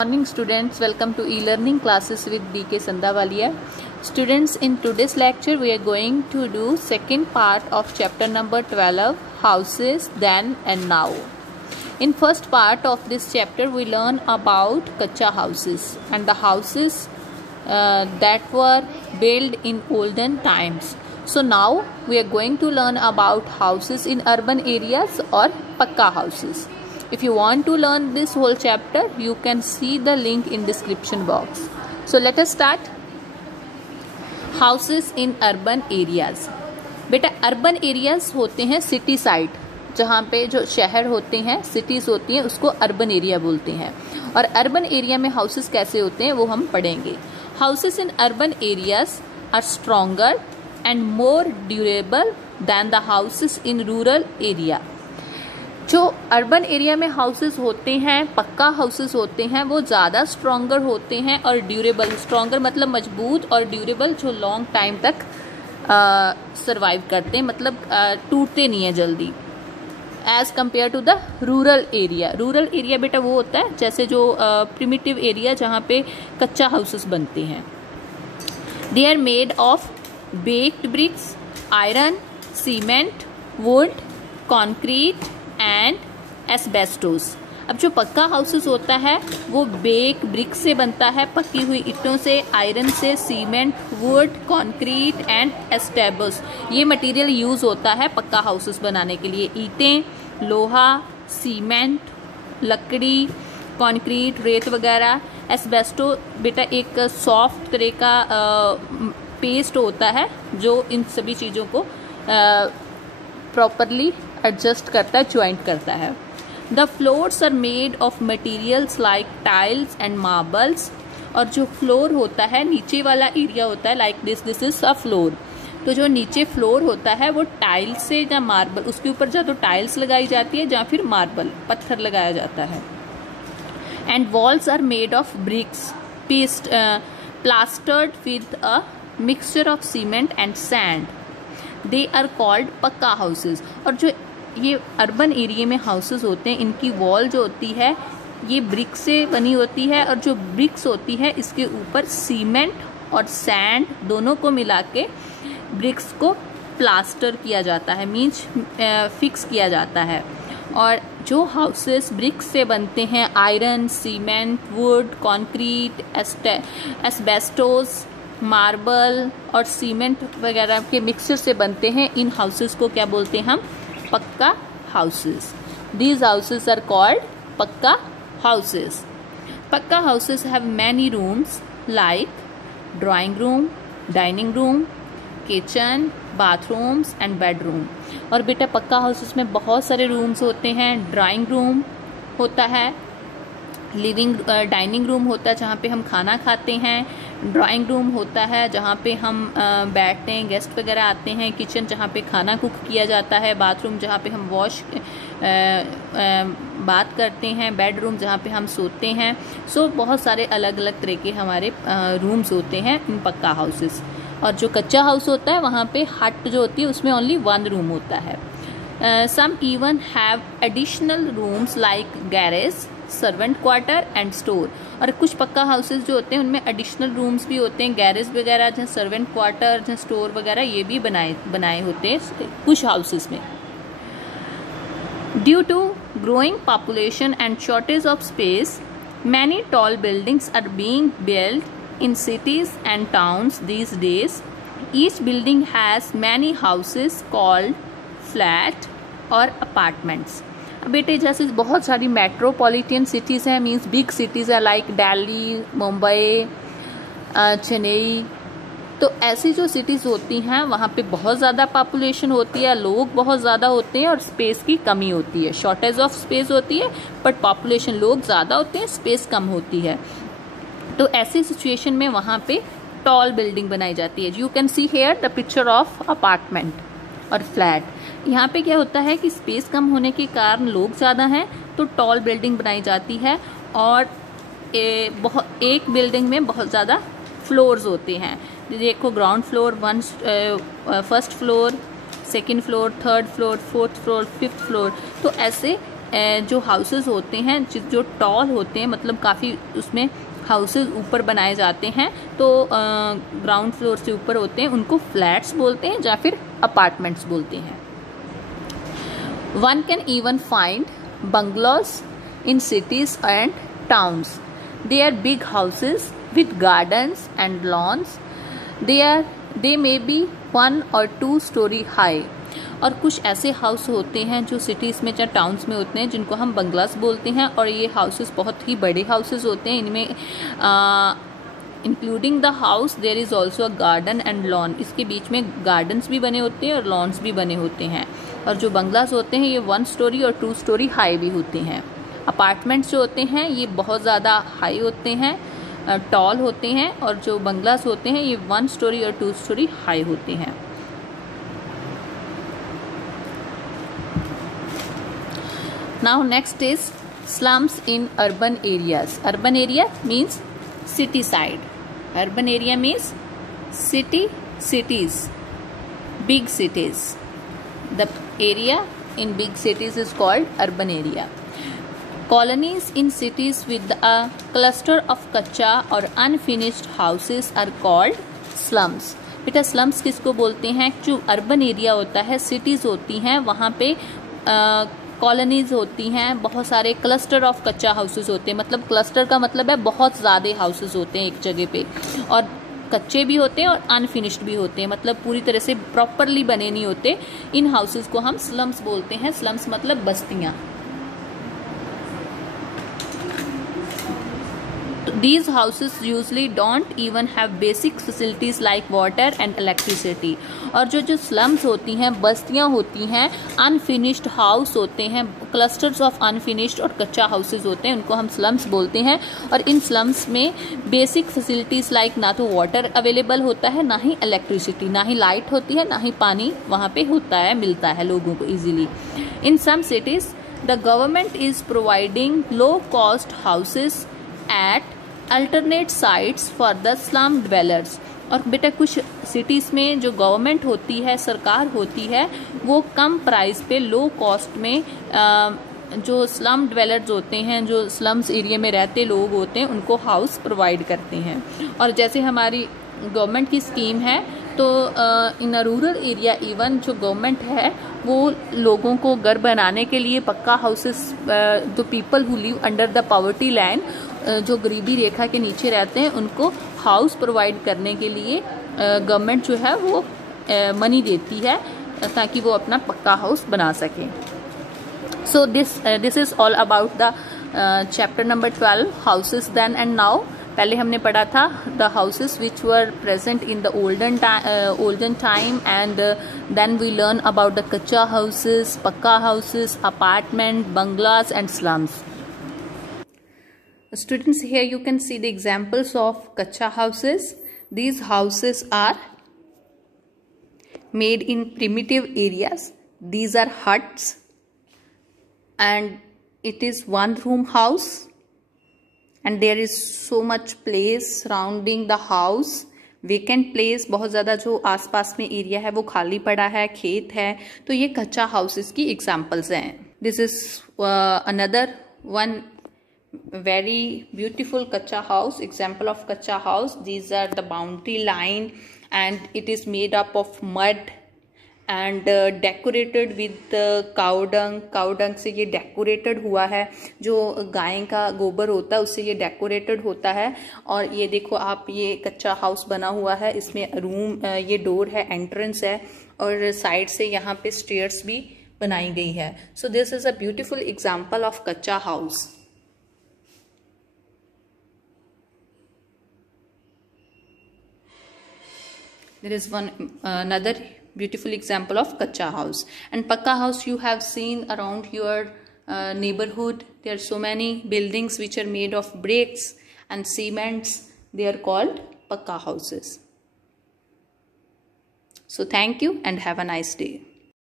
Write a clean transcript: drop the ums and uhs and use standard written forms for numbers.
Morning students, welcome to e-learning classes with DK Sandavalia. Students, in today's lecture we are going to do second part of chapter number 12, houses then and now. In first part of this chapter we learn about kacha houses and the houses that were built in olden times. So now we are going to learn about houses in urban areas or pakka houses. If you want to learn this whole chapter, you can see the link in description box. So let us start. Houses in urban areas. बेटा urban areas होते हैं city side, जहाँ पे जो शहर होते हैं, cities होती हैं, उसको अर्बन एरिया बोलते हैं. और अर्बन एरिया में हाउसेस कैसे होते हैं वो हम पढ़ेंगे. Houses in urban areas are stronger and more durable than the houses in rural area. जो अर्बन एरिया में हाउसेस होते हैं, पक्का हाउसेस होते हैं, वो ज़्यादा स्ट्रॉन्गर होते हैं और ड्यूरेबल. स्ट्रॉन्गर मतलब मजबूत और ड्यूरेबल जो लॉन्ग टाइम तक सरवाइव करते हैं, मतलब टूटते नहीं है जल्दी, as compare to the rural area. Rural area बेटा वो होता है जैसे जो प्रिमिटिव एरिया जहाँ पे कच्चा हाउसेस बनते हैं. They are made of baked bricks, iron, cement, wood, concrete and asbestos. अब जो पक्का हाउसेस होता है वो बेक ब्रिक से बनता है, पकी हुई ईंटों से, आयरन से, सीमेंट, वुड, कंक्रीट एंड एस्टेबस. ये मटेरियल यूज होता है पक्का हाउसेस बनाने के लिए. ईंटें, लोहा, सीमेंट, लकड़ी, कंक्रीट, रेत वगैरह. एस्बेस्टो बेटा एक सॉफ्ट तरह का पेस्ट होता है जो इन सभी चीज़ों को प्रॉपरली एडजस्ट करता है, ज्वाइंट करता है. The floors are made of materials like tiles and marbles. और जो फ्लोर होता है, नीचे वाला एरिया होता है, like this is a floor. तो जो नीचे फ्लोर होता है वो टाइल्स से या मार्बल, उसके ऊपर या तो टाइल्स लगाई जाती है या फिर मार्बल पत्थर लगाया जाता है. And walls are made of bricks plastered with a mixture of cement and sand. They are called pucca houses. और जो ये अर्बन एरिया में हाउसेस होते हैं, इनकी वॉल जो होती है ये ब्रिक से बनी होती है, और जो ब्रिक्स होती है इसके ऊपर सीमेंट और सैंड दोनों को मिला के ब्रिक्स को प्लास्टर किया जाता है, मीन्स फिक्स किया जाता है. और जो हाउसेस ब्रिक्स से बनते हैं, iron, cement, would, concrete, asbestos, marble और सीमेंट वगैरह के मिक्सचर से बनते हैं, इन हाउसेस को क्या बोलते हैं हम? Pucca houses. These houses are called pucca houses. Pucca houses have many rooms like drawing room, dining room, kitchen, bathrooms and bedroom. और बेटा पक्का हाउसेस में बहुत सारे रूम्स होते हैं. ड्राइंग रूम होता है, डाइनिंग रूम होता है जहाँ पे हम खाना खाते हैं, ड्राइंग रूम होता है जहाँ पे हम बैठते हैं, गेस्ट वगैरह आते हैं, किचन जहाँ पे खाना कुक किया जाता है, बाथरूम जहाँ पे हम बात करते हैं, बेडरूम जहाँ पे हम सोते हैं. सो बहुत सारे अलग अलग तरह के हमारे रूम्स होते हैं इन पक्का हाउसेस. और जो कच्चा हाउस होता है वहाँ पे हट जो होती है उसमें ओनली वन रूम होता है. Some even have additional rooms like garage, servant quarter and store. और कुछ पक्का हाउसेस जो होते हैं उनमें एडिशनल रूम्स भी होते हैं, गैरेज वगैरह, जहाँ सर्वेंट क्वार्टर, जहाँ स्टोर वगैरह, ये भी बनाए होते हैं कुछ हाउसेस में. Due to growing population and shortage of space, many tall buildings are being built in cities and towns these days. Each building has many houses called flat और अपार्टमेंट्स. बेटे जैसे बहुत सारी मेट्रोपॉलिटन सिटीज़ हैं, means big cities है like Delhi, Mumbai, Chennai. तो ऐसी जो सिटीज़ होती हैं वहाँ पे बहुत ज़्यादा पॉपुलेशन होती है, लोग बहुत ज़्यादा होते हैं और स्पेस की कमी होती है. शॉर्टेज ऑफ स्पेस होती है बट पॉपुलेशन, लोग ज़्यादा होते हैं, स्पेस कम होती है. तो ऐसी सिचुएशन में वहाँ पे टॉल बिल्डिंग बनाई जाती है. You can see here the picture of apartment और फ्लैट. यहाँ पे क्या होता है कि स्पेस कम होने के कारण लोग ज़्यादा हैं तो टॉल बिल्डिंग बनाई जाती है. और एक बिल्डिंग में बहुत ज़्यादा फ्लोर्स होते हैं. देखो ground floor, first floor, second floor, third floor, fourth floor, fifth floor. तो ऐसे जो हाउसेस होते हैं जो टॉल होते हैं, मतलब काफ़ी उसमें हाउसेस ऊपर बनाए जाते हैं, तो ग्राउंड फ्लोर से ऊपर होते हैं, उनको फ्लैट्स बोलते हैं या फिर अपार्टमेंट्स बोलते हैं। One can even find bungalows in cities and towns. They are big houses with gardens and lawns. They may be 1 or 2 story high. और कुछ ऐसे हाउस होते हैं जो सिटीज़ में या टाउन्स में होते हैं जिनको हम बंगलास बोलते हैं, और ये हाउसेस बहुत ही बड़े हाउसेस होते हैं। इनमें including the house there is also a garden and lawn. इसके बीच में गार्डन्स भी बने होते हैं और लॉन्स भी बने होते हैं। और जो बंगलास होते हैं ये 1 story और 2 story हाई भी होते हैं। अपार्टमेंट्स जो होते हैं ये बहुत ज़्यादा हाई होते हैं, टॉल होते हैं, और जो बंगलास होते हैं ये 1 story और 2 story हाई होते हैं। Now next is slums in urban areas. Urban area means city side. Urban area means cities, big cities. The area in big cities is called urban area. Colonies in cities with a cluster of कच्चा और unfinished houses are called slums. बेटा slums किसको बोलते हैं? जो urban area होता है, cities होती हैं, वहाँ पे कॉलोनीज होती हैं, बहुत सारे क्लस्टर ऑफ कच्चा हाउसेस होते हैं। मतलब क्लस्टर का मतलब है बहुत ज़्यादा हाउसेस होते हैं एक जगह पे, और कच्चे भी होते हैं और अनफिनिश्ड भी होते हैं, मतलब पूरी तरह से प्रॉपरली बने नहीं होते। इन हाउसेस को हम स्लम्स बोलते हैं। स्लम्स मतलब बस्तियाँ। These houses usually don't even have basic facilities like water and electricity. और जो slums होती हैं, बस्तियाँ होती हैं, unfinished house होते हैं, clusters of unfinished और कच्चा houses होते हैं, उनको हम slums बोलते हैं। और इन slums में basic facilities like ना तो water available होता है, ना ही electricity, ना ही light होती है, ना ही पानी वहाँ पे होता है, मिलता है लोगों को easily. In some cities, the government is providing low-cost houses at alternate sites for the slum dwellers. और बेटा कुछ सिटीज़ में जो गवर्नमेंट होती है, सरकार होती है, वो कम प्राइस पे लो कॉस्ट में जो स्लम ड्वेलर्स होते हैं, जो स्लम्स एरिया में रहते लोग होते हैं, उनको हाउस प्रोवाइड करते हैं। और जैसे हमारी गवर्नमेंट की स्कीम है, तो इन अ रूरल एरिया इवन जो गवर्नमेंट है वो लोगों को घर बनाने के लिए पक्का houses, the people who live under the poverty line, जो गरीबी रेखा के नीचे रहते हैं, उनको हाउस प्रोवाइड करने के लिए गवर्नमेंट जो है वो मनी देती है ताकि वो अपना पक्का हाउस बना सकें। So this is all about the chapter number 12 houses then and now. पहले हमने पढ़ा था the houses which were present in the olden time, and then we learn about the kachcha houses, pucca houses, apartment, bungalows and slums. Students, here you can see the examples of kacha houses. These houses are made in primitive areas. These are huts, and it is one room house, and there is so much place surrounding the house. Vacant place, बहुत ज़्यादा जो आसपास में area है वो खाली पड़ा है, खेत है, तो ये कच्चा हाउसेस की एग्जाम्पल्स हैं। This is another one very beautiful kacha house, example of kacha house. These are the boundary line, and it is made up of mud and decorated with cow dung. cow dung से ये decorated हुआ है, जो गाय का गोबर होता है उससे ये decorated होता है। और ये देखो आप, ये कच्चा हाउस बना हुआ है, इसमें रूम, ये डोर है, एंट्रेंस है, और साइड से यहाँ पे स्टेयर्स भी बनाई गई है। सो this is a beautiful example of कच्चा house. There is another beautiful example of kacha house. And pakka house you have seen around your neighborhood. There are so many buildings which are made of bricks and cements. They are called pakka houses. So thank you and have a nice day.